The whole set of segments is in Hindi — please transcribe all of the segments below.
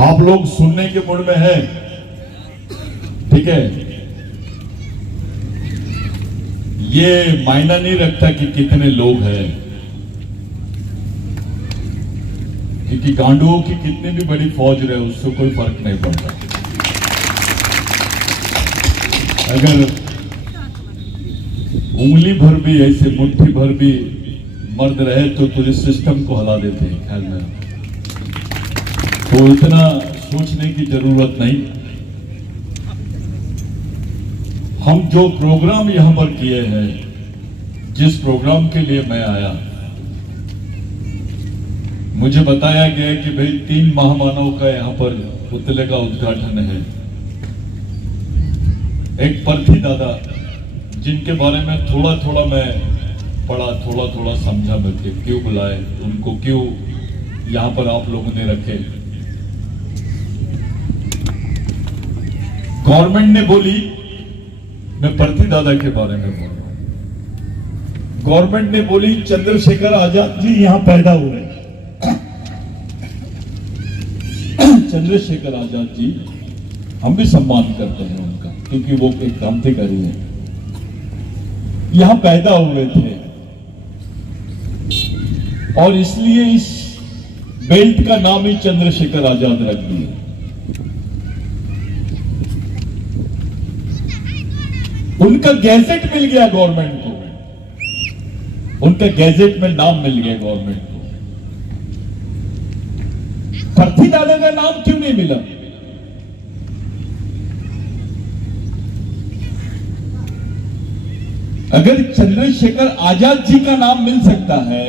आप लोग सुनने के मूड में हैं, ठीक है। ये मायना नहीं रखता कि कितने लोग हैं, क्योंकि गांडुओं की कितनी भी बड़ी फौज रहे उससे कोई फर्क नहीं पड़ता। अगर उंगली भर भी ऐसे मुट्ठी भर भी मर्द रहे तो पूरे सिस्टम को हिला देते हैं। ख्याल में तो इतना सोचने की जरूरत नहीं। हम जो प्रोग्राम यहां पर किए हैं, जिस प्रोग्राम के लिए मैं आया, मुझे बताया गया कि भाई 3 महामानव का यहां पर पुतले का उद्घाटन है। एक पर्थी दादा, जिनके बारे में थोड़ा थोड़ा मैं पढ़ा, थोड़ा थोड़ा समझा मैं कि क्यों बुलाए, उनको क्यों यहां पर आप लोगों ने रखे। गवर्नमेंट ने बोली, मैं पर्थी दादा के बारे में बोल रहा हूं, गवर्नमेंट ने बोली चंद्रशेखर आजाद जी यहां पैदा हुए। चंद्रशेखर आजाद जी, हम भी सम्मान करते हैं उनका, क्योंकि वो एक क्रांतिकारी है, यहां पैदा हुए थे और इसलिए इस बेल्ट का नाम ही चंद्रशेखर आजाद रख दिया। उनका गैजेट मिल गया गवर्नमेंट को, उनका गैजेट में नाम मिल गया गवर्नमेंट को। पर्थी दादा का नाम क्यों नहीं मिला? अगर चंद्रशेखर आजाद जी का नाम मिल सकता है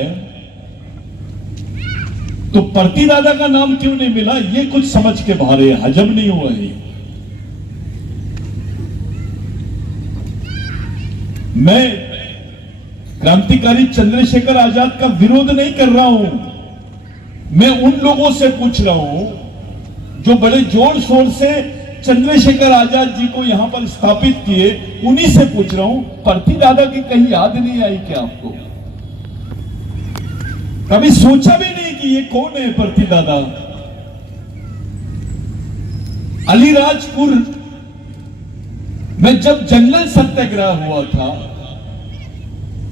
तो पर्थी दादा का नाम क्यों नहीं मिला? ये कुछ समझ के बाहर है, हजम नहीं हुआ है। मैं क्रांतिकारी चंद्रशेखर आजाद का विरोध नहीं कर रहा हूं, मैं उन लोगों से पूछ रहा हूं जो बड़े जोर शोर से चंद्रशेखर आजाद जी को यहां पर स्थापित किए, उन्हीं से पूछ रहा हूं, पर्थी दादा की कहीं याद नहीं आई क्या आपको? कभी सोचा भी नहीं कि ये कौन है पर्थी दादा? अलीराजपुर में जब जंगल सत्याग्रह हुआ था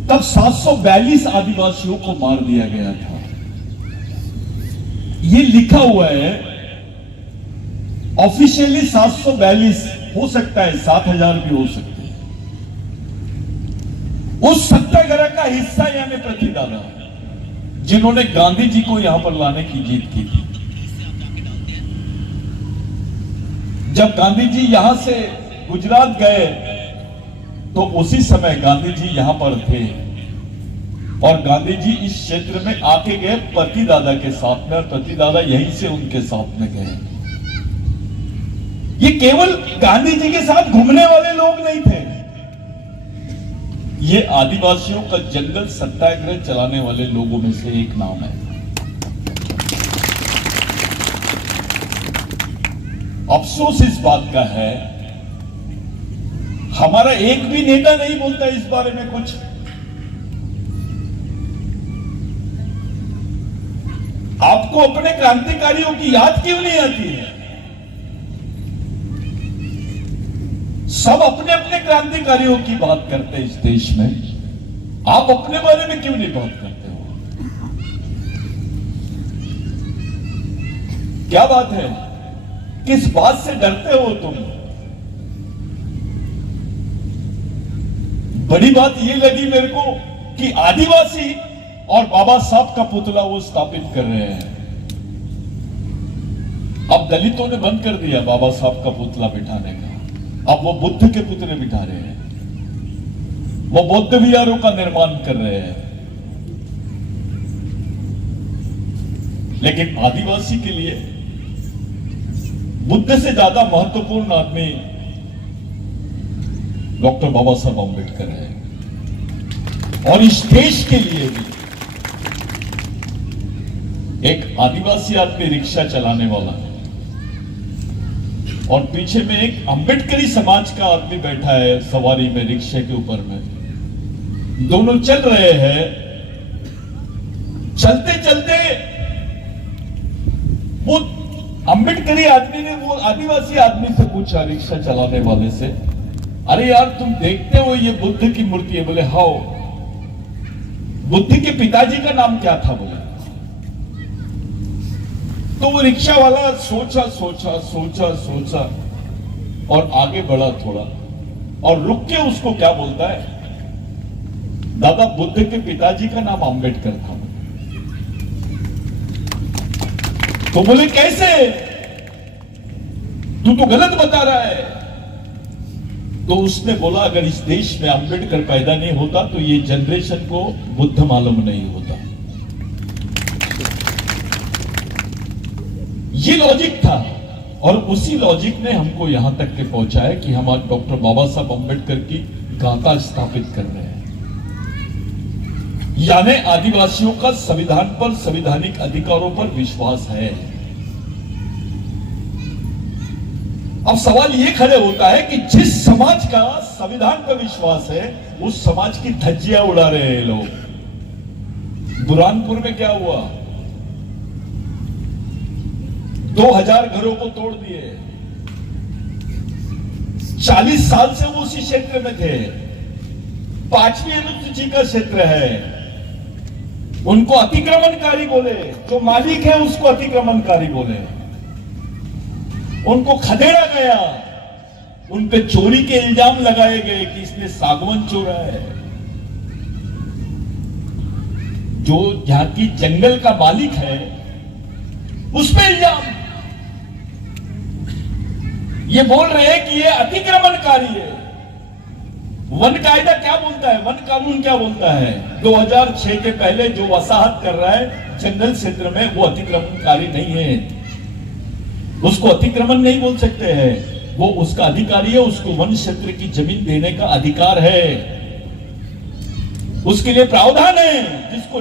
तब 742 आदिवासियों को मार दिया गया था। ये लिखा हुआ है, ऑफिशियली 742, हो सकता है 7000 भी हो सकते हैं। उस सत्याग्रह का हिस्सा यानी पर्थी दादा, जिन्होंने गांधी जी को यहां पर लाने की जीत की थी। जब गांधी जी यहां से गुजरात गए तो उसी समय गांधी जी यहां पर थे और गांधी जी इस क्षेत्र में आके गए पर्थी दादा के साथ में, और पर्थी दादा यहीं से उनके साथ में गए। ये केवल गांधी जी के साथ घूमने वाले लोग नहीं थे, ये आदिवासियों का जंगल सत्याग्रह चलाने वाले लोगों में से एक नाम है। अफसोस इस बात का है, हमारा एक भी नेता नहीं बोलता इस बारे में कुछ। आपको अपने क्रांतिकारियों की याद क्यों नहीं आती है? सब अपने अपने क्रांतिकारियों की बात करते हैं इस देश में, आप अपने बारे में क्यों नहीं बात करते हो? क्या बात है? किस बात से डरते हो तुम? बड़ी बात यह लगी मेरे को कि आदिवासी और बाबा साहब का पुतला वो स्थापित कर रहे हैं। अब दलितों ne बंद कर दिया बाबा साहब का पुतला बिठाने का, अब वो बुद्ध के पुतले बिठा रहे हैं, वो बौद्ध विहारों का निर्माण कर रहे हैं। लेकिन आदिवासी के लिए बुद्ध से ज्यादा महत्वपूर्ण आदमी डॉक्टर बाबा साहब अम्बेडकर है। और इस देश के लिए भी एक आदिवासी आदमी रिक्शा चलाने वाला है और पीछे में एक अम्बेडकरी समाज का आदमी बैठा है सवारी में, रिक्शे के ऊपर में। दोनों चल रहे हैं, चलते चलते वो अम्बेडकरी आदमी ने वो आदिवासी आदमी से पूछा, रिक्शा चलाने वाले से, अरे यार तुम देखते हो ये बुद्ध की मूर्ति है? बोले हाँ। बुद्ध के पिताजी का नाम क्या था? बोले। तो वो रिक्शा वाला सोचा सोचा सोचा सोचा और आगे बढ़ा थोड़ा, और रुक के उसको क्या बोलता है, दादा बुद्ध के पिताजी का नाम अंबेडकर था। तो बोले कैसे, तू तो गलत बता रहा है। तो उसने बोला अगर इस देश में अंबेडकर पैदा नहीं होता तो ये जनरेशन को बुद्ध मालूम नहीं होता। ये लॉजिक था, और उसी लॉजिक ने हमको यहां तक के पहुंचाया कि हम आज डॉक्टर बाबा साहब अंबेडकर की गाथा स्थापित कर रहे हैं। यानी आदिवासियों का संविधान पर, संवैधानिक अधिकारों पर विश्वास है। अब सवाल यह खड़े होता है कि जिस समाज का संविधान पर विश्वास है उस समाज की धज्जियां उड़ा रहे हैं लोग। बुरहानपुर में क्या हुआ, 2000 घरों को तोड़ दिए। 40 साल से वो उसी क्षेत्र में थे, 5वीं अनुसूची का क्षेत्र है। उनको अतिक्रमणकारी बोले, जो मालिक है उसको अतिक्रमणकारी बोले। उनको खदेड़ा गया, उन पे चोरी के इल्जाम लगाए गए कि इसने सागवन चोरा है। जो जहां की जंगल का मालिक है उस पे इल्जाम, ये बोल रहे हैं कि ये अतिक्रमणकारी है। वन कायदा क्या बोलता है, वन कानून क्या बोलता है? 2006 के पहले जो वसाहत कर रहा है जंगल क्षेत्र में वो अतिक्रमणकारी नहीं है, उसको अतिक्रमण नहीं बोल सकते हैं। वो उसका अधिकारी है, उसको वन क्षेत्र की जमीन देने का अधिकार है, उसके लिए प्रावधान है जिसको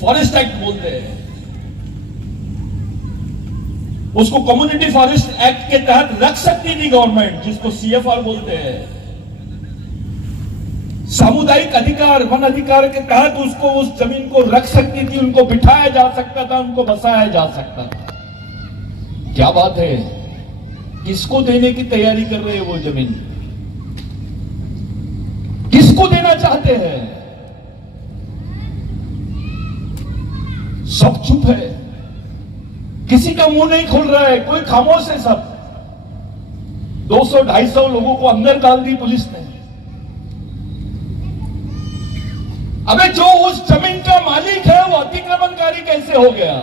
फॉरेस्ट एक्ट बोलते हैं। उसको कम्युनिटी फॉरेस्ट एक्ट के तहत रख सकती थी गवर्नमेंट, जिसको CFR बोलते हैं। सामुदायिक अधिकार, वन अधिकार के तहत उसको उस जमीन को रख सकती थी, उनको बिठाया जा सकता था, उनको बसाया जा सकता था। क्या बात है, किसको देने की तैयारी कर रहे हैं वो जमीन? किसको देना चाहते हैं? सब चुप है, किसी का मुंह नहीं खुल रहा है, कोई खामोश है सब। 200-250 लोगों को अंदर डाल दी पुलिस ने। अबे जो उस जमीन का मालिक है वो अतिक्रमणकारी कैसे हो गया?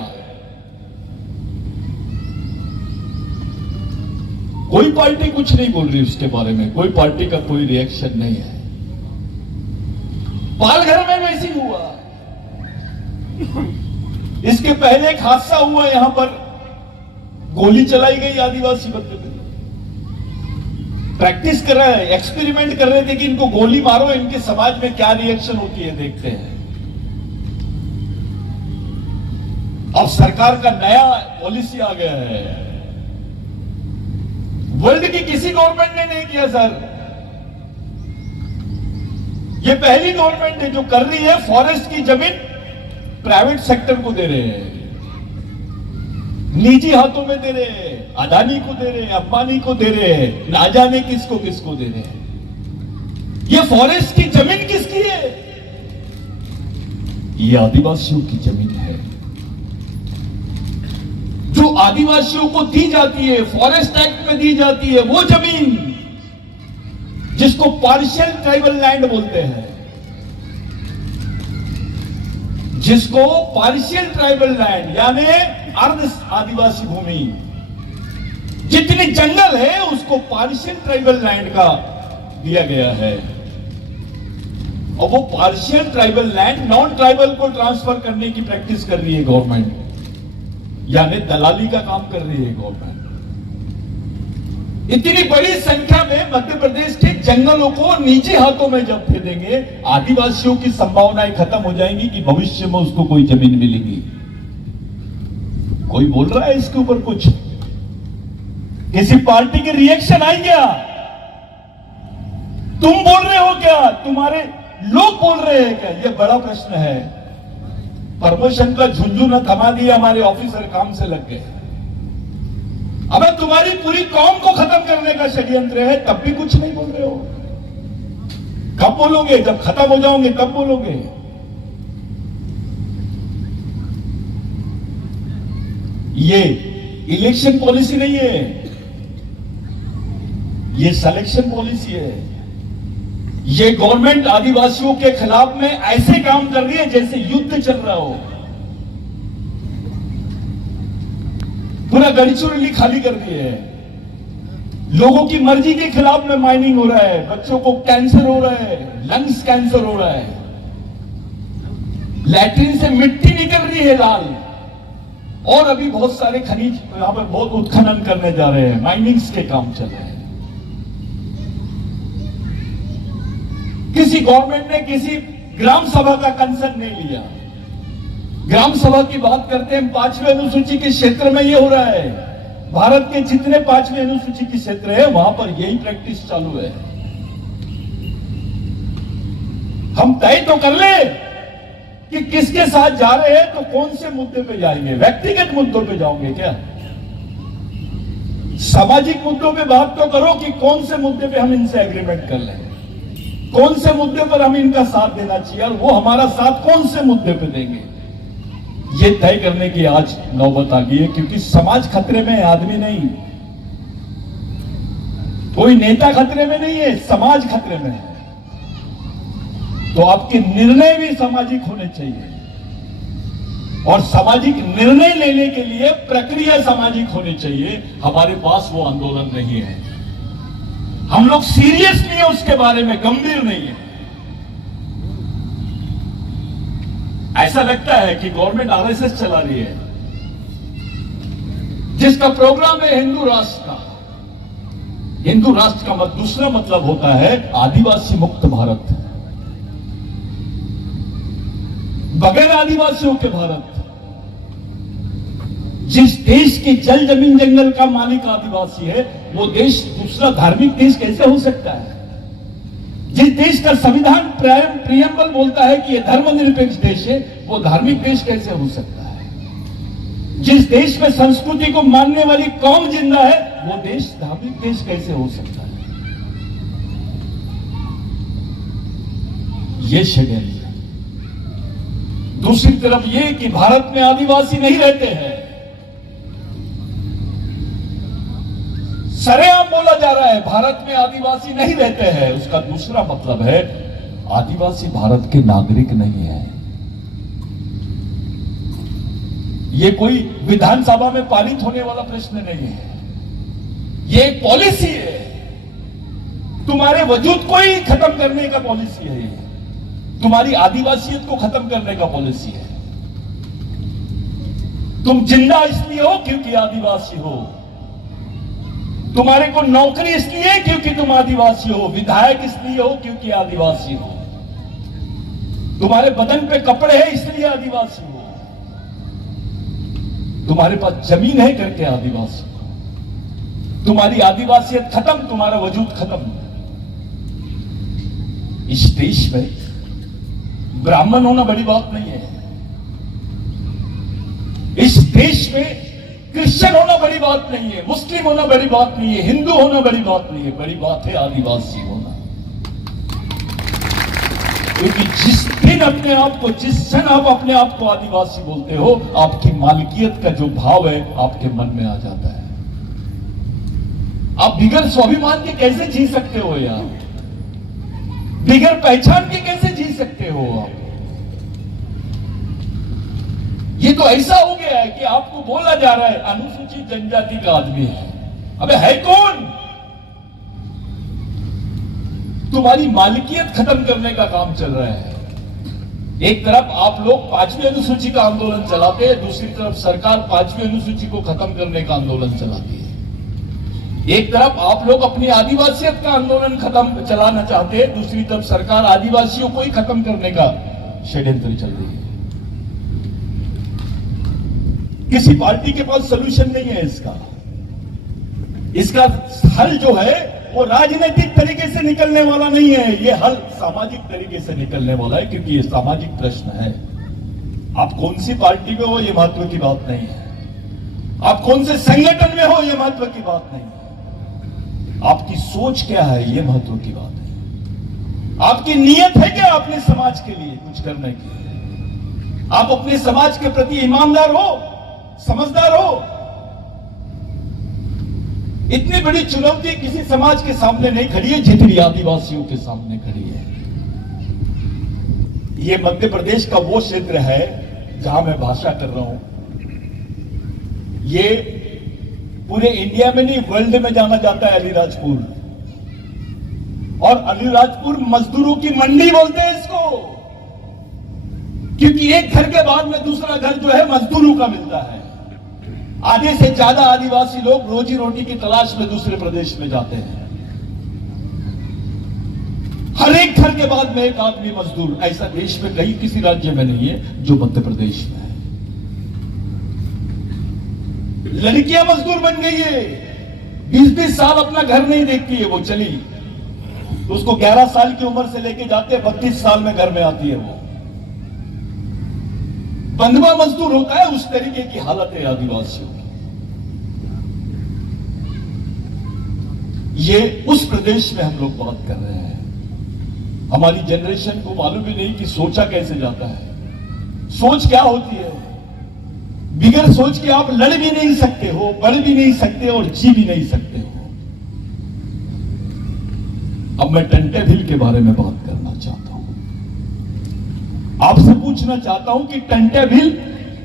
कोई पार्टी कुछ नहीं बोल रही उसके बारे में, कोई पार्टी का कोई रिएक्शन नहीं है। पालघर में वैसे ही हुआ। इसके पहले एक हादसा हुआ, यहां पर गोली चलाई गई आदिवासी बंदे पे। प्रैक्टिस कर रहे हैं, एक्सपेरिमेंट कर रहे थे कि इनको गोली मारो, इनके समाज में क्या रिएक्शन होती है देखते हैं। अब सरकार का नया पॉलिसी आ गया है, वर्ल्ड की किसी गवर्नमेंट ने नहीं किया सर। ये पहली गवर्नमेंट है जो कर रही है, फॉरेस्ट की जमीन प्राइवेट सेक्टर को दे रहे हैं, निजी हाथों में दे रहे हैं, अदानी को दे रहे हैं, अंबानी को दे रहे हैं, ना जाने किसको किसको दे रहे हैं। ये फॉरेस्ट की जमीन किसकी है? ये आदिवासियों की जमीन है, जो आदिवासियों को दी जाती है, फॉरेस्ट एक्ट में दी जाती है। वो जमीन जिसको पार्शियल ट्राइबल लैंड बोलते हैं, जिसको पार्शियल ट्राइबल लैंड यानी अर्ध आदिवासी भूमि, जितनी जंगल है उसको पार्शियल ट्राइबल लैंड का दिया गया है। और वो partial tribal land non tribal को ट्रांसफर करने की प्रैक्टिस कर रही है गवर्नमेंट, यानी दलाली का काम कर रही है गवर्नमेंट। इतनी बड़ी संख्या में मध्य प्रदेश के जंगलों को निजी हाथों में जब दे देंगे, आदिवासियों की संभावनाएं खत्म हो जाएंगी कि भविष्य में उसको कोई जमीन मिलेगी। कोई बोल रहा है इसके ऊपर कुछ? किसी पार्टी के रिएक्शन आई क्या? तुम बोल रहे हो क्या? तुम्हारे लोग बोल रहे हैं क्या? यह बड़ा प्रश्न है। प्रमोशन का झुंझुना थमा दिया, हमारे ऑफिसर काम से लग गए। अबे तुम्हारी पूरी कौम को खत्म करने का षड्यंत्र है, तब भी कुछ नहीं बोल रहे हो। कब बोलोगे? जब खत्म हो जाओगे तब बोलोगे। ये इलेक्शन पॉलिसी नहीं है, ये सिलेक्शन पॉलिसी है। ये गवर्नमेंट आदिवासियों के खिलाफ में ऐसे काम कर रही है जैसे युद्ध चल रहा हो। पूरा गढ़चिरौली खाली कर दिए है। लोगों की मर्जी के खिलाफ में माइनिंग हो रहा है, बच्चों को कैंसर हो रहा है, लंग्स कैंसर हो रहा है, लैट्रिन से मिट्टी निकल रही है लाल। और अभी बहुत सारे खनिज यहां पर बहुत उत्खनन करने जा रहे हैं, माइनिंग्स के काम चल रहे हैं। किसी गवर्नमेंट ने किसी ग्राम सभा का कंसर्न नहीं लिया। ग्राम सभा की बात करते हैं, 5वें अनुसूची के क्षेत्र में ये हो रहा है। भारत के जितने 5वें अनुसूची के क्षेत्र है वहां पर यही प्रैक्टिस चालू है। हम तय तो कर ले कि किसके साथ जा रहे हैं, तो कौन से मुद्दे पे जाएंगे। व्यक्तिगत मुद्दों पे जाओगे क्या? सामाजिक मुद्दों पे बात तो करो कि कौन से मुद्दे पे हम इनसे एग्रीमेंट कर लें, कौन से मुद्दे पर हम इनका साथ देना चाहिए और वो हमारा साथ कौन से मुद्दे पे देंगे। ये तय करने की आज नौबत आ गई है, क्योंकि समाज खतरे में है, आदमी नहीं। कोई नेता खतरे में नहीं है, समाज खतरे में है। तो आपके निर्णय भी सामाजिक होने चाहिए और सामाजिक निर्णय लेने के लिए प्रक्रिया सामाजिक होनी चाहिए। हमारे पास वो आंदोलन नहीं है। हम लोग सीरियस नहीं है उसके बारे में, गंभीर नहीं है। ऐसा लगता है कि गवर्नमेंट आरएसएस चला रही है, जिसका प्रोग्राम है हिंदू राष्ट्र का। हिंदू राष्ट्र का दूसरा मतलब होता है आदिवासी मुक्त भारत, बगैर आदिवासियों के भारत। जिस देश के जल जमीन जंगल का मालिक आदिवासी है, वो देश दूसरा धार्मिक देश कैसे हो सकता है? जिस देश का संविधान प्रियम्बल बोलता है कि यह धर्मनिरपेक्ष देश है, वो धार्मिक देश कैसे हो सकता है? जिस देश में संस्कृति को मानने वाली कौम जिंदा है, वो देश धार्मिक देश कैसे हो सकता है? ये षड्यंत्र। दूसरी तरफ ये कि भारत में आदिवासी नहीं रहते हैं, सरेआम बोला जा रहा है भारत में आदिवासी नहीं रहते हैं। उसका दूसरा मतलब है आदिवासी भारत के नागरिक नहीं है। ये कोई विधानसभा में पारित होने वाला प्रश्न नहीं है, ये एक पॉलिसी है। तुम्हारे वजूद को ही खत्म करने का पॉलिसी है। ये तुम्हारी आदिवासियत को खत्म करने का पॉलिसी है। तुम जिंदा इसलिए हो क्योंकि आदिवासी हो, तुम्हारे को नौकरी इसलिए क्योंकि तुम आदिवासी हो, विधायक इसलिए हो क्योंकि आदिवासी हो, तुम्हारे बदन पे कपड़े हैं इसलिए आदिवासी हो, तुम्हारे पास जमीन है करके आदिवासी हो। तुम्हारी आदिवासियत खत्म, तुम्हारा वजूद खत्म। इस देश में ब्राह्मण होना बड़ी बात नहीं है। इस देश में क्रिश्चियन होना बड़ी बात नहीं है, मुस्लिम होना बड़ी बात नहीं है, हिंदू होना बड़ी बात नहीं है। बड़ी बात है आदिवासी होना। क्योंकि जिस दिन अपने आप को, जिस क्षण आप अपने आप को आदिवासी बोलते हो, आपकी मालिकियत का जो भाव है आपके मन में आ जाता है। आप बिगर स्वाभिमान के कैसे जी सकते हो यार? बिगर पहचान के कैसे जी सकते हो आप? ये तो ऐसा हो गया है कि आपको बोला जा रहा है अनुसूचित जनजाति का आदमी है। अबे है कौन? तुम्हारी मालिकियत खत्म करने का काम चल रहा है। एक तरफ आप लोग 5वीं अनुसूची का आंदोलन चलाते हैं, दूसरी तरफ सरकार 5वीं अनुसूची को खत्म करने का आंदोलन चलाती है। एक तरफ आप लोग अपनी आदिवासियत का आंदोलन खत्म चलाना चाहते हैं, दूसरी तरफ सरकार आदिवासियों को ही खत्म करने का षड्यंत्र चल रही है। किसी पार्टी के पास सलूशन नहीं है इसका हल जो है वो राजनीतिक तरीके से निकलने वाला नहीं है। ये हल सामाजिक तरीके से निकलने वाला है, क्योंकि ये सामाजिक प्रश्न है। आप कौन सी पार्टी में हो ये महत्व की बात नहीं है। आप कौन से संगठन में हो, यह महत्व की बात नहीं है। आपकी सोच क्या है, यह महत्व की बात है। आपकी नीयत है क्या अपने समाज के लिए कुछ करने की? आप अपने समाज के प्रति ईमानदार हो, समझदार हो? इतनी बड़ी चुनौती किसी समाज के सामने नहीं खड़ी है जितनी आदिवासियों के सामने खड़ी है। यह मध्य प्रदेश का वो क्षेत्र है जहां मैं भाषा कर रहा हूं। ये पूरे इंडिया में नहीं, वर्ल्ड में जाना जाता है अलीराजपुर। और अलीराजपुर मजदूरों की मंडी बोलते हैं इसको, क्योंकि एक घर के बाद में दूसरा घर जो है मजदूरों का मिलता है। आधे से ज्यादा आदिवासी लोग रोजी रोटी की तलाश में दूसरे प्रदेश में जाते हैं। हर एक घर के बाद में एक आदमी मजदूर। ऐसा देश में कहीं किसी राज्य में नहीं है जो मध्य प्रदेश में है। लड़कियां मजदूर बन गई है, 20-20 साल अपना घर नहीं देखती है, वो चली तो उसको 11 साल की उम्र से लेके जाते हैं, 32 साल में घर में आती है। वो बंधुआ मजदूर होता है। उस तरीके की हालत है आदिवासियों की। ये उस प्रदेश में हम लोग बात कर रहे हैं। हमारी जनरेशन को मालूम ही नहीं कि सोचा कैसे जाता है, सोच क्या होती है। बिगर सोच के आप लड़ भी नहीं सकते हो, बढ़ भी नहीं सकते और जी भी नहीं सकते हो। अब मैं टंटे भील के बारे में बात करना चाहता हूं। आपसे पूछना चाहता हूं कि टंटे भील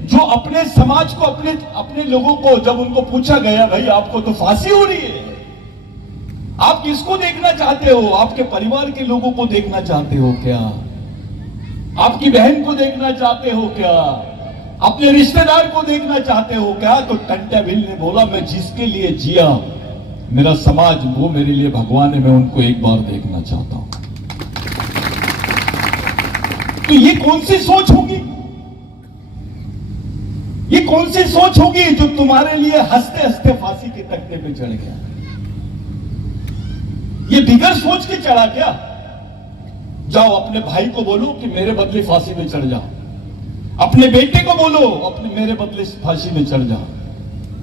जो अपने समाज को, अपने लोगों को जब उनको पूछा गया, भाई आपको तो फांसी हो रही है, आप किसको देखना चाहते हो? आपके परिवार के लोगों को देखना चाहते हो क्या? आपकी बहन को देखना चाहते हो क्या? अपने रिश्तेदार को देखना चाहते हो क्या? तो टंटे भील ने बोला, मैं जिसके लिए जिया, मेरा समाज वो मेरे लिए भगवान है, मैं उनको एक बार देखना चाहता हूं। तो ये कौन सी सोच होगी? ये कौन सी सोच होगी जो तुम्हारे लिए हंसते हंसते फांसी के तख्ते पे चढ़ गया? ये बिगर सोच के चढ़ा क्या? जाओ अपने भाई को बोलो कि मेरे बदले फांसी में चढ़ जाओ। अपने बेटे को बोलो मेरे बदले फांसी में चढ़ जाओ।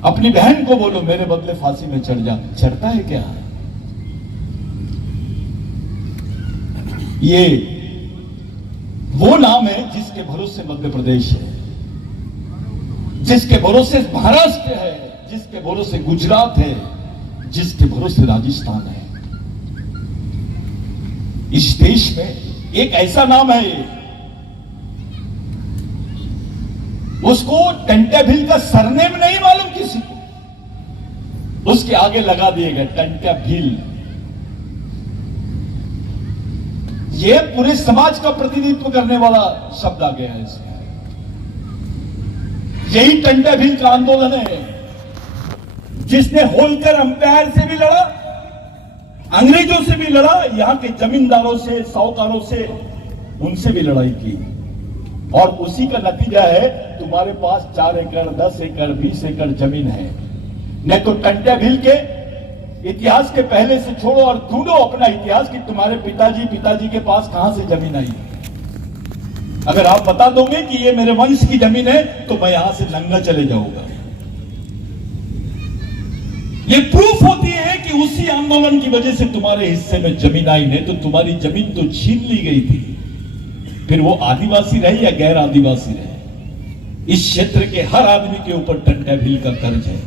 अपनी बहन को बोलो मेरे बदले फांसी में चढ़ जा। चढ़ता है क्या? ये वो नाम है जिसके भरोसे मध्य प्रदेश है, जिसके भरोसे महाराष्ट्र है, जिसके भरोसे गुजरात है, जिसके भरोसे राजस्थान है। इस देश में एक ऐसा नाम है, उसको टंटे भील का सरनेम नहीं मालूम किसी को, उसके आगे लगा दिए गए टंटे भील। ये पूरे समाज का प्रतिनिधित्व करने वाला शब्द आ गया है इसमें। यही टंटे भील का आंदोलन है जिसने होलकर अंपायर से भी लड़ा, अंग्रेजों से भी लड़ा, यहां के जमींदारों से, साहूकारों से, उनसे भी लड़ाई की। और उसी का नतीजा है तुम्हारे पास 4 एकड़, 10 एकड़, 20 एकड़ जमीन है। नहीं तो टंटे भील के इतिहास के पहले से छोड़ो और ढूंढो अपना इतिहास कि तुम्हारे पिताजी के पास कहां से जमीन आई। अगर आप बता दोगे कि ये मेरे वंश की जमीन है तो मैं यहां से लंगा चले जाऊंगा। ये प्रूफ होती है कि उसी आंदोलन की वजह से तुम्हारे हिस्से में जमीन आई, नहीं तो तुम्हारी जमीन तो छीन ली गई थी। फिर वो आदिवासी रहे या गैर आदिवासी रहे, इस क्षेत्र के हर आदमी के ऊपर टंटे भील का कर्ज है।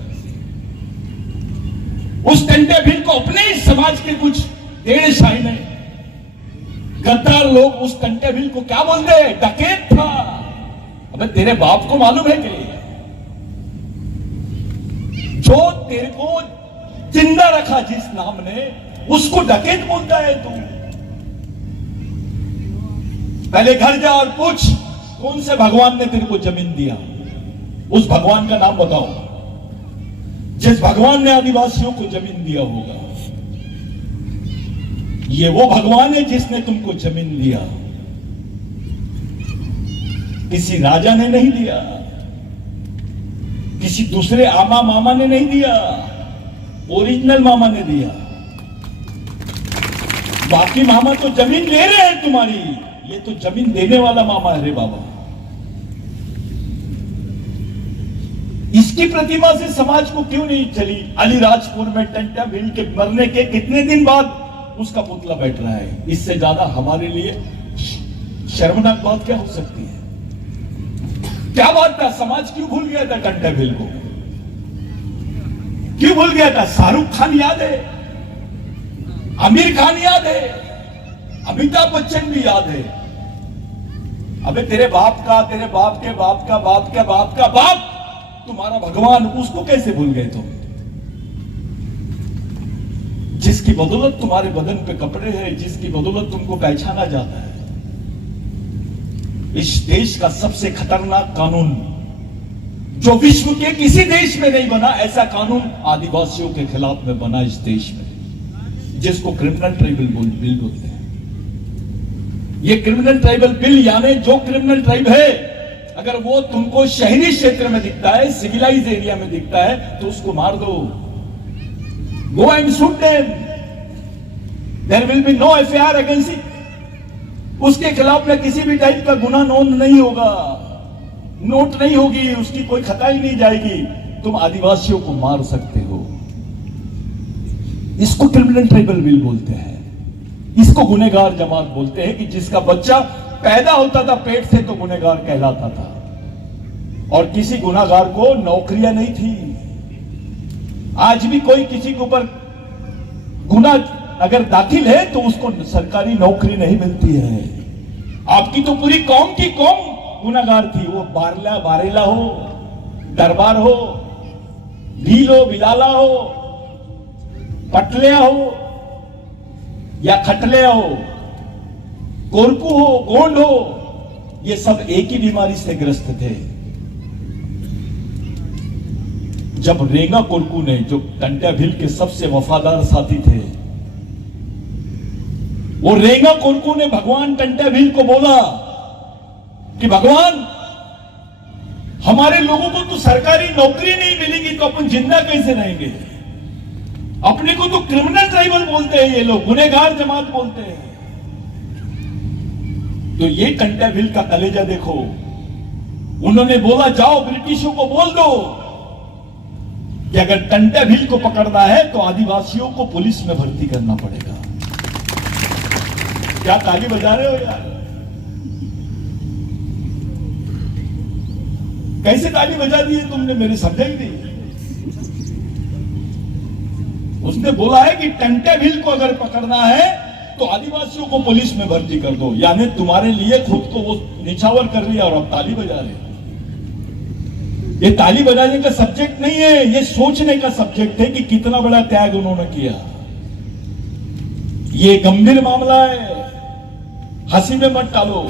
उस टंटे भील को अपने ही समाज के कुछ टेढ़े शाही गद्दार लोग उस टंटे भील को क्या बोलते हैं? डकैत था। अबे तेरे बाप को मालूम है कि जो तेरे को जिंदा रखा जिस नाम ने, उसको डकैत बोलता है तू? पहले घर जा और पूछ कौन से भगवान ने तेरे को जमीन दिया, उस भगवान का नाम बताओ जिस भगवान ने आदिवासियों को जमीन दिया होगा। ये वो भगवान है जिसने तुमको जमीन दिया, किसी राजा ने नहीं दिया, किसी दूसरे आमा मामा ने नहीं दिया, ओरिजिनल मामा ने दिया। बाकी मामा तो जमीन ले रहे हैं तुम्हारी, ये तो जमीन देने वाला मामा है रे बाबा। इसकी प्रतिमा से समाज को क्यों नहीं चली? अलीराजपुर में टंटा भील के मरने के कितने दिन बाद उसका पुतला बैठ रहा है। इससे ज्यादा हमारे लिए शर्मनाक बात क्या हो सकती है? क्या बात था? समाज क्यों भूल गया था टंटा भील को? क्यों भूल गया था? शाहरुख खान याद है, आमिर खान याद है, अमिताभ बच्चन भी याद है। अबे तेरे बाप का, तेरे बाप के बाप का बाप के बाप का बाप तुम्हारा भगवान, उसको कैसे भूल गए तुम? जिसकी बदौलत तुम्हारे बदन पे कपड़े हैं, जिसकी बदौलत तुमको पहचाना जाता है। इस देश का सबसे खतरनाक कानून जो विश्व के किसी देश में नहीं बना, ऐसा कानून आदिवासियों के खिलाफ में बना इस देश में, जिसको क्रिमिनल ट्राइबल बिल बोलते हैं। ये क्रिमिनल ट्राइबल बिल यानी जो क्रिमिनल ट्राइब है, अगर वो तुमको शहरी क्षेत्र में दिखता है, सिविलाइज एरिया में दिखता है, तो उसको मार दो। Go and shoot them, there will be no FIR against it. उसके खिलाफ में किसी भी टाइप का गुना नोंद नहीं होगा, नोट नहीं होगी, उसकी कोई खताई नहीं जाएगी। तुम आदिवासियों को मार सकते हो। इसको क्रिमिनल ट्राइबल बिल बोलते हैं। इसको गुनहगार जमात बोलते हैं कि जिसका बच्चा पैदा होता था पेट से तो गुनहगार कहलाता था, और किसी गुनहगार को नौकरियां नहीं थी। आज भी कोई किसी के ऊपर गुना अगर दाखिल है तो उसको सरकारी नौकरी नहीं मिलती है। आपकी तो पूरी कौम की कौम गुनहगार थी, वो बारेला हो, दरबार हो, भील हो, बिलाला हो, पटलिया हो या खटलिया हो, कोरकू हो, गोंड हो, ये सब एक ही बीमारी से ग्रस्त थे। जब रेंगा कोरकू ने, जो टंटा भील के सबसे वफादार साथी थे, वो रेंगा कोरकू ने भगवान टंटा भील को बोला कि भगवान, हमारे लोगों को तो सरकारी नौकरी नहीं मिलेगी तो अपन जिंदा कैसे रहेंगे? अपने को तो क्रिमिनल ट्राइबल बोलते हैं ये लोग, गुनहगार जमात बोलते हैं। तो ये टंटा भील का कलेजा देखो। उन्होंने बोला जाओ ब्रिटिशों को बोल दो कि अगर टंटा भील को पकड़ना है तो आदिवासियों को पुलिस में भर्ती करना पड़ेगा। क्या ताली बजा रहे हो यार? कैसे ताली बजा दी है तुमने? मेरी समझ ही नहीं। उसने बोला है कि टंटा भील को अगर पकड़ना है तो आदिवासियों को पुलिस में भर्ती कर दो। यानी तुम्हारे लिए खुद को वो निछावर कर लिया और अब ताली बजा रहे। ये ताली बजाने का सब्जेक्ट नहीं है, ये सोचने का सब्जेक्ट है कि कितना बड़ा त्याग उन्होंने किया। ये गंभीर मामला है, हंसी में मत टालो,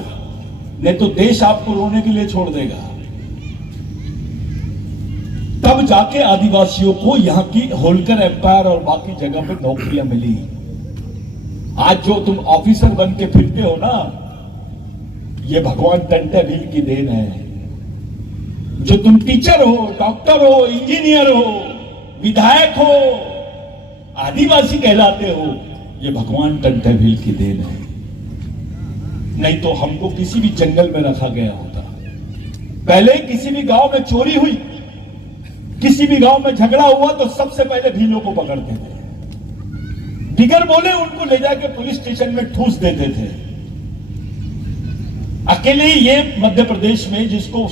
नहीं तो देश आपको रोने के लिए छोड़ देगा। तब जाके आदिवासियों को यहां की होलकर एम्पायर और बाकी जगह पे नौकरियां मिली। आज जो तुम ऑफिसर बन के फिरते हो ना, ये भगवान टंटा भील की देन है। जो तुम टीचर हो, डॉक्टर हो, इंजीनियर हो, विधायक हो, आदिवासी कहलाते हो, ये भगवान टंटा भील की देन है। नहीं तो हमको किसी भी जंगल में रखा गया होता। पहले किसी भी गांव में चोरी हुई, किसी भी गांव में झगड़ा हुआ तो सबसे पहले भीलों को पकड़ते थे, बिगर बोले उनको ले जाके पुलिस स्टेशन में ठूस देते थे। अकेले ये मध्य प्रदेश में, जिसको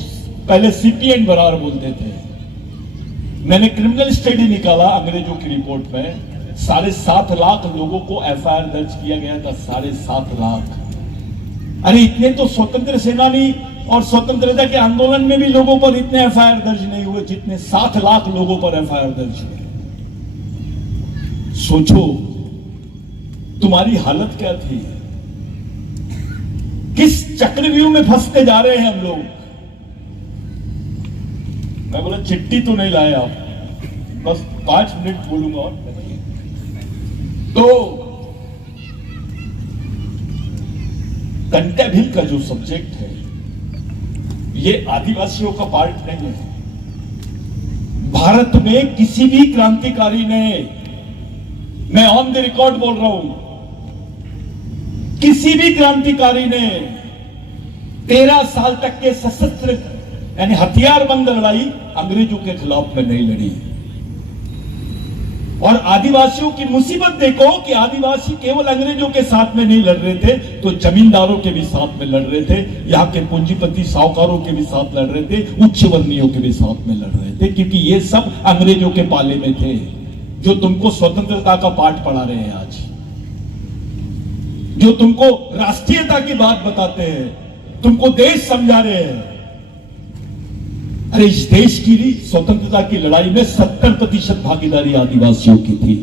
पहले सीपीएन बरार बोलते थे, मैंने क्रिमिनल स्टडी निकाला अंग्रेजों की रिपोर्ट में, 7.5 लाख लोगों को एफआईआर दर्ज किया गया था। 7.5 लाख। अरे इतने तो स्वतंत्र सेनानी और स्वतंत्रता के आंदोलन में भी लोगों पर इतने एफआईआर दर्ज नहीं हुए जितने 7 लाख लोगों पर एफआईआर दर्ज हुए। सोचो तुम्हारी हालत क्या थी, किस चक्रव्यूह में फंसते जा रहे हैं हम लोग। मैं बोला चिट्ठी तो नहीं लाए आप, बस 5 मिनट बोलूंगा और तो टंटा भील का जो सब्जेक्ट है ये आदिवासियों का पार्ट नहीं है। भारत में किसी भी क्रांतिकारी ने, मैं ऑन द रिकॉर्ड बोल रहा हूं, किसी भी क्रांतिकारी ने 13 साल तक के सशस्त्र यानी हथियारबंद लड़ाई अंग्रेजों के खिलाफ में नहीं लड़ी। और आदिवासियों की मुसीबत देखो कि आदिवासी केवल अंग्रेजों के साथ में नहीं लड़ रहे थे, तो जमींदारों के भी साथ में लड़ रहे थे, यहाँ के पूंजीपति साहूकारों के भी साथ लड़ रहे थे, उच्च वर्णियों के भी साथ में लड़ रहे थे, क्योंकि ये सब अंग्रेजों के पाले में थे, जो तुमको स्वतंत्रता का पाठ पढ़ा रहे हैं आज, जो तुमको राष्ट्रीयता की बात बताते हैं, तुमको देश समझा रहे हैं। अरे इस देश की स्वतंत्रता की लड़ाई में 70% भागीदारी आदिवासियों की थी,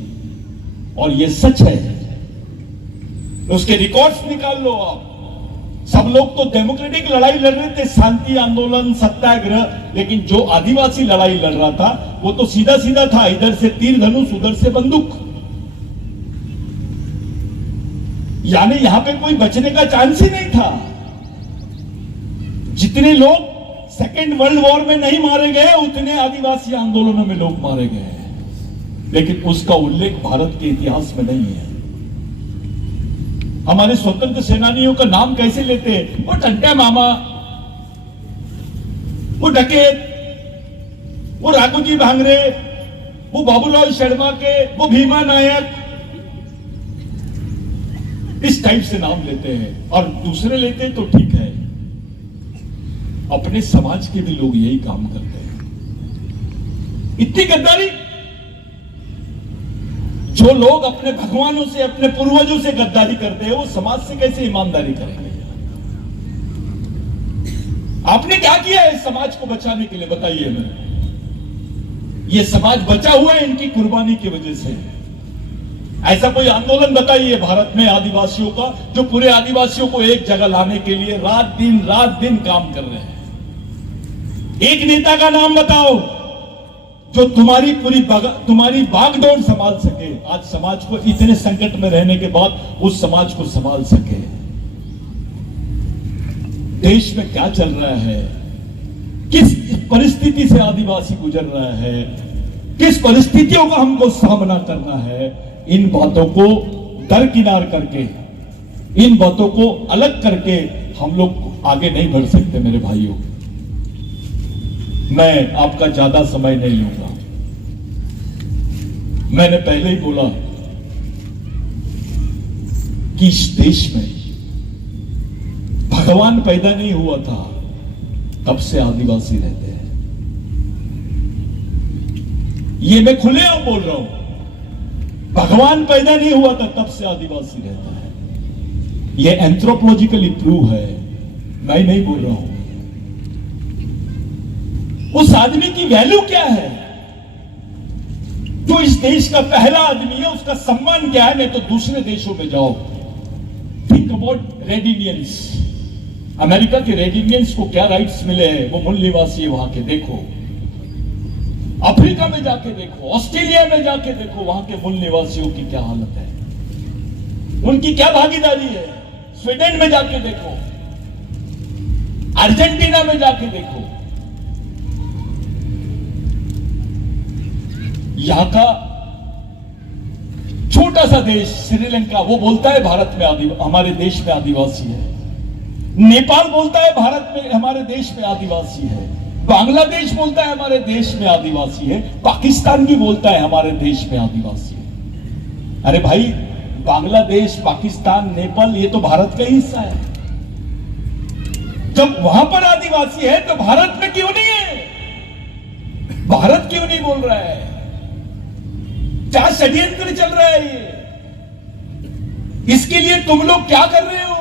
और यह सच है। उसके रिकॉर्ड्स निकाल लो आप। सब लोग तो डेमोक्रेटिक लड़ाई लड़ रहे थे, शांति आंदोलन, सत्याग्रह, लेकिन जो आदिवासी लड़ाई लड़ रहा था वो तो सीधा सीधा था, इधर से तीर धनुष, उधर से बंदूक। यानी यहां पे कोई बचने का चांस ही नहीं था। जितने लोग सेकेंड वर्ल्ड वॉर में नहीं मारे गए, उतने आदिवासी आंदोलनों में लोग मारे गए, लेकिन उसका उल्लेख भारत के इतिहास में नहीं है। हमारे स्वतंत्र सेनानियों का नाम कैसे लेते हैं? वो टंटा मामा, वो डकैत, वो राघोजी भांगरे, वो बाबूराव शर्मा के, वो भीमा नायक, इस टाइप से नाम लेते हैं। और दूसरे लेते हैं तो ठीक है, अपने समाज के भी लोग यही काम करते हैं। इतनी गद्दारी, जो लोग अपने भगवानों से, अपने पूर्वजों से गद्दारी करते हैं, वो समाज से कैसे ईमानदारी करेंगे? आपने क्या किया है समाज को बचाने के लिए, बताइए हमें। ये समाज बचा हुआ है इनकी कुर्बानी की वजह से। ऐसा कोई आंदोलन बताइए भारत में आदिवासियों का, जो पूरे आदिवासियों को एक जगह लाने के लिए रात दिन काम कर रहे हैं। एक नेता का नाम बताओ जो तुम्हारी बागडोर संभाल सके, आज समाज को इतने संकट में रहने के बाद उस समाज को संभाल सके। देश में क्या चल रहा है, किस परिस्थिति से आदिवासी गुजर रहा है, किस परिस्थितियों का हमको सामना करना है, इन बातों को दरकिनार करके, इन बातों को अलग करके हम लोग आगे नहीं बढ़ सकते। मेरे भाइयों, मैं आपका ज्यादा समय नहीं लूंगा। मैंने पहले ही बोला कि इस देश में भगवान पैदा नहीं हुआ था तब से आदिवासी रहते हैं। ये मैं खुलेआम बोल रहा हूं, भगवान पैदा नहीं हुआ था तब से आदिवासी रहता है। ये एंथ्रोपोलॉजिकली प्रूव है, मैं नहीं बोल रहा हूं। उस आदमी की वैल्यू क्या है जो इस देश का पहला आदमी है, उसका सम्मान क्या है? नहीं तो दूसरे देशों में जाओ, think about red Indians. America के रेड इंडियंस को क्या राइट्स मिले हैं, वो मूल निवासी है वहां के, देखो। अफ्रीका में जाके देखो, ऑस्ट्रेलिया में जाके देखो, वहां के मूल निवासियों की क्या हालत है, उनकी क्या भागीदारी है। स्वीडन में जाके देखो, अर्जेंटीना में जाके देखो, यहां का छोटा सा देश श्रीलंका, वो बोलता है भारत में हमारे देश में आदिवासी है। नेपाल बोलता है भारत में, हमारे देश में आदिवासी है। बांग्लादेश बोलता है हमारे देश में आदिवासी है। पाकिस्तान भी बोलता है हमारे देश में आदिवासी है। अरे भाई, बांग्लादेश, पाकिस्तान, नेपाल, ये तो भारत का हिस्सा है। जब वहां पर आदिवासी है तो भारत में क्यों नहीं है? भारत क्यों नहीं बोल रहा है? क्या षड्यंत्र चल रहा है ये? इसके लिए तुम लोग क्या कर रहे हो?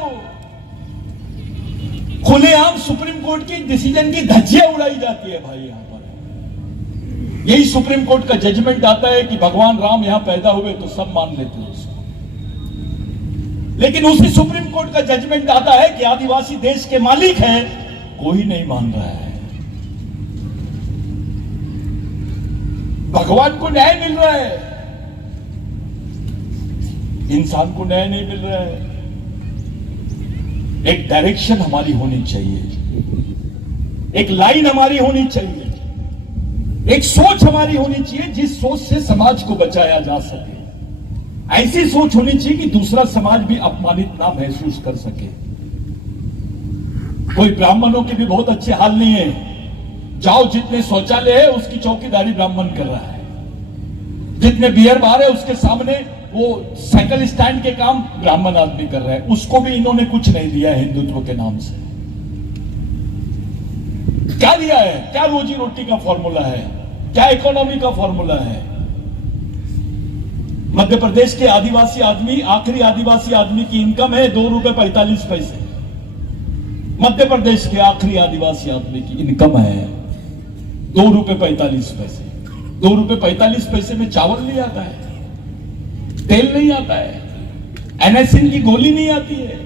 खुलेआम सुप्रीम कोर्ट की डिसीजन की धज्जियां उड़ाई जाती है भाई। यहां पर यही सुप्रीम कोर्ट का जजमेंट आता है कि भगवान राम यहां पैदा हुए तो सब मान लेते हैं उसको, लेकिन उसी सुप्रीम कोर्ट का जजमेंट आता है कि आदिवासी देश के मालिक हैं, कोई नहीं मान रहा है। भगवान को न्याय मिल रहा है, इंसान को न्याय नहीं मिल रहा है। एक डायरेक्शन हमारी होनी चाहिए, एक लाइन हमारी होनी चाहिए, एक सोच हमारी होनी चाहिए, जिस सोच से समाज को बचाया जा सके। ऐसी सोच होनी चाहिए कि दूसरा समाज भी अपमानित ना महसूस कर सके। कोई ब्राह्मणों के भी बहुत अच्छे हाल नहीं है, जाओ, जितने शौचालय है उसकी चौकीदारी ब्राह्मण कर रहा है, जितने बियर बार है उसके सामने वो साइकिल स्टैंड के काम ब्राह्मण आदमी कर रहा है, उसको भी इन्होंने कुछ नहीं दिया है हिंदुत्व के नाम से। क्या दिया है? क्या रोजी रोटी का फॉर्मूला है? क्या इकोनॉमी का फॉर्मूला है? मध्य प्रदेश के आदिवासी आदमी, आखिरी आदिवासी आदमी की इनकम है 2 रुपए 45 पैसे। मध्य प्रदेश के आखिरी आदिवासी आदमी की इनकम है 2 रुपए 45 पैसे। 2 रुपए 45 पैसे में चावल नहीं आता है, तेल नहीं आता है, एनासिन की गोली नहीं आती है।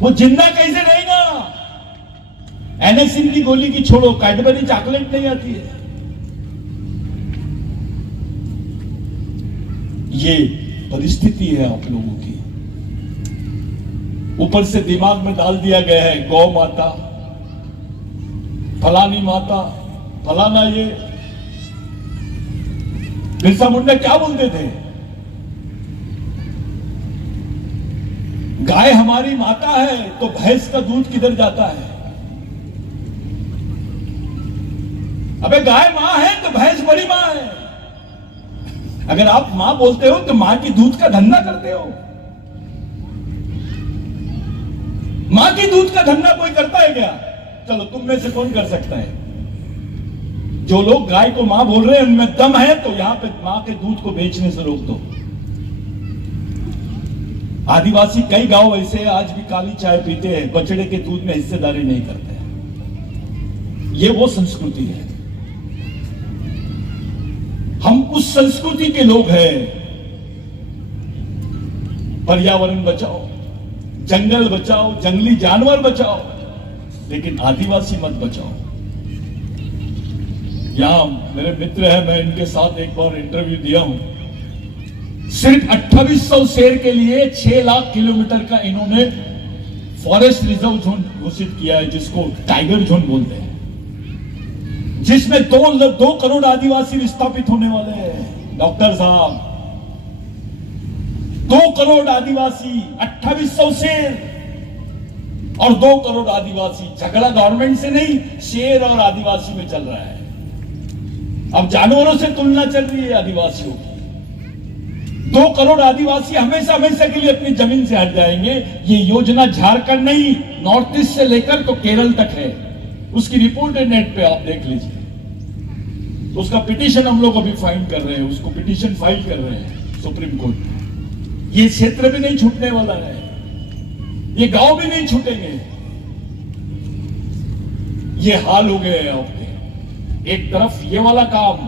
वो जिंदा कैसे रहेगा? एनासिन की गोली की छोड़ो, कैडबरी चॉकलेट नहीं आती है। ये परिस्थिति है आप लोगों की। ऊपर से दिमाग में डाल दिया गया है गौ माता, फलानी माता, फलाना ये। बिरसा मुंडा क्या बोलते थे? गाय हमारी माता है तो भैंस का दूध किधर जाता है? अबे गाय मां है तो भैंस बड़ी मां है। अगर आप मां बोलते हो तो मां की दूध का धंधा करते हो। मां की दूध का धंधा कोई करता है क्या? चलो तुम में से कौन कर सकता है? जो लोग गाय को मां बोल रहे हैं उनमें दम है तो यहां पे मां के दूध को बेचने से रोक दो। आदिवासी कई गांव ऐसे आज भी काली चाय पीते हैं, बछड़े के दूध में हिस्सेदारी नहीं करते हैं। ये वो संस्कृति है। हम उस संस्कृति के लोग हैं। पर्यावरण बचाओ, जंगल बचाओ, जंगली जानवर बचाओ, लेकिन आदिवासी मत बचाओ। यहां मेरे मित्र हैं, मैं इनके साथ एक बार इंटरव्यू दिया हूं। सिर्फ 2800 शेर के लिए 6 लाख किलोमीटर का इन्होंने फॉरेस्ट रिजर्व जोन घोषित किया है, जिसको टाइगर जोन बोलते हैं, जिसमें 2 करोड़ आदिवासी विस्थापित होने वाले हैं। डॉक्टर साहब, 2 करोड़ आदिवासी, 2800 शेर और 2 करोड़ आदिवासी। झगड़ा गवर्नमेंट से नहीं, शेर और आदिवासी में चल रहा है। अब जानवरों से तुलना चल रही है आदिवासियों की। 2 करोड़ आदिवासी हमेशा हमेशा के लिए अपनी जमीन से हट जाएंगे। ये योजना झारखंड नहीं, नॉर्थ ईस्ट से लेकर तो केरल तक है। उसकी रिपोर्ट है नेट पे, आप देख लीजिए। उसका पिटीशन हम लोग अभी फाइल कर रहे हैं, उसको पिटीशन फाइल कर रहे हैं सुप्रीम कोर्ट में। ये क्षेत्र भी नहीं छूटने वाला है, ये गांव भी नहीं छूटेंगे। ये हाल हो गए हैं आपके। एक तरफ ये वाला काम,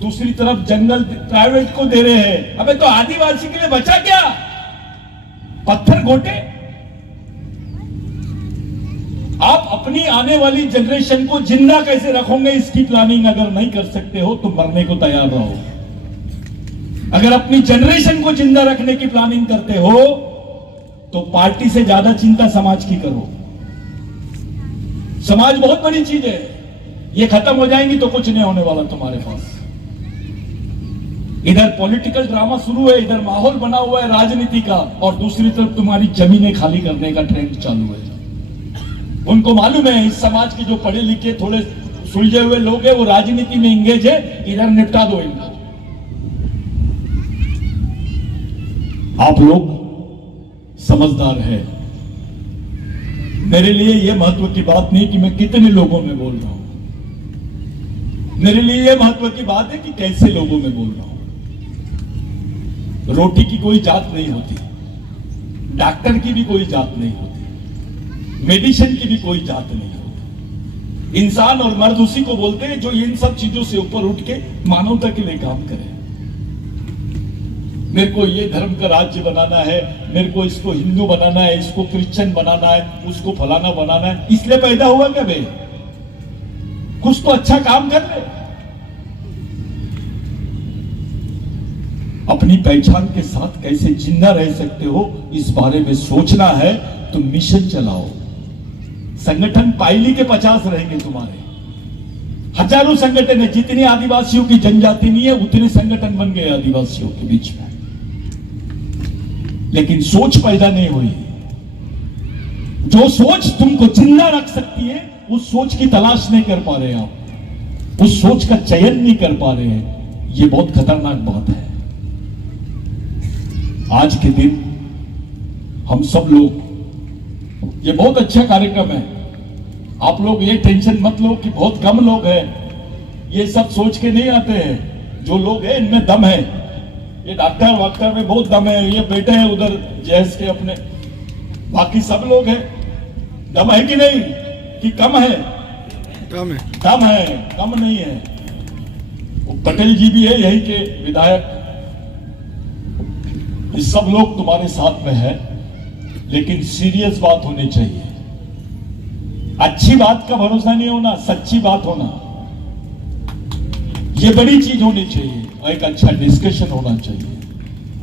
दूसरी तरफ जंगल प्राइवेट को दे रहे हैं। अबे तो आदिवासी के लिए बचा क्या? पत्थर गोटे। आप अपनी आने वाली जनरेशन को जिंदा कैसे रखोगे, इसकी प्लानिंग अगर नहीं कर सकते हो तो मरने को तैयार रहो। अगर अपनी जनरेशन को जिंदा रखने की प्लानिंग करते हो तो पार्टी से ज्यादा चिंता समाज की करो। समाज बहुत बड़ी चीज है, ये खत्म हो जाएंगी तो कुछ नहीं होने वाला तुम्हारे पास। इधर पॉलिटिकल ड्रामा शुरू है, इधर माहौल बना हुआ है राजनीति का, और दूसरी तरफ तुम्हारी जमीनें खाली करने का ट्रेंड चालू है। उनको मालूम है इस समाज के जो पढ़े लिखे थोड़े सुलझे हुए लोग हैं वो राजनीति में इंगेज है, इधर निपटा दो इनको। आप लोग समझदार है। मेरे लिए यह महत्व की बात नहीं कि मैं कितने लोगों में बोल रहा हूं, मेरे लिए यह महत्व की बात है कि कैसे लोगों में बोल रहा हूं। रोटी की कोई जात नहीं होती, डॉक्टर की भी कोई जात नहीं होती, मेडिसिन की भी कोई जात नहीं होती। इंसान और मर्द उसी को बोलते हैं जो इन सब चीजों से ऊपर उठ के मानवता के लिए काम करे। मेरे को ये धर्म का राज्य बनाना है, मेरे को इसको हिंदू बनाना है, इसको क्रिश्चियन बनाना है, उसको फलाना बनाना है, इसलिए पैदा हुआ क्या बे? कुछ तो अच्छा काम कर ले। अपनी पहचान के साथ कैसे जिंदा रह सकते हो इस बारे में सोचना है तो मिशन चलाओ। संगठन पाइली के 50 रहेंगे तुम्हारे, हजारों संगठन है। जितनी आदिवासियों की जनजाति नहीं है उतने संगठन बन गए आदिवासियों के बीच में, लेकिन सोच पैदा नहीं हुई। जो सोच तुमको जिंदा रख सकती है, उस सोच की तलाश नहीं कर पा रहे आप, उस सोच का चयन नहीं कर पा रहे हैं। यह बहुत खतरनाक बात है। आज के दिन हम सब लोग, ये बहुत अच्छा कार्यक्रम है, आप लोग ये टेंशन मत लो कि बहुत कम लोग हैं, ये सब सोच के नहीं आते हैं। जो लोग हैं इनमें दम है, ये डॉक्टर वाक्टर में बहुत दम है, ये बैठे हैं उधर जैस के अपने, बाकी सब लोग हैं। दम है कि नहीं, कि कम है? दम है। दम है, कम नहीं है। वो पटेल जी भी है यही के विधायक, ये सब लोग तुम्हारे साथ में है, लेकिन सीरियस बात होनी चाहिए। अच्छी बात का भरोसा नहीं होना, सच्ची बात होना, ये बड़ी चीज होनी चाहिए। और एक अच्छा डिस्कशन होना चाहिए,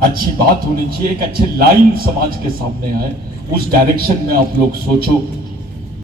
अच्छी बात होनी चाहिए, एक अच्छे लाइन समाज के सामने आए, उस डायरेक्शन में आप लोग सोचो।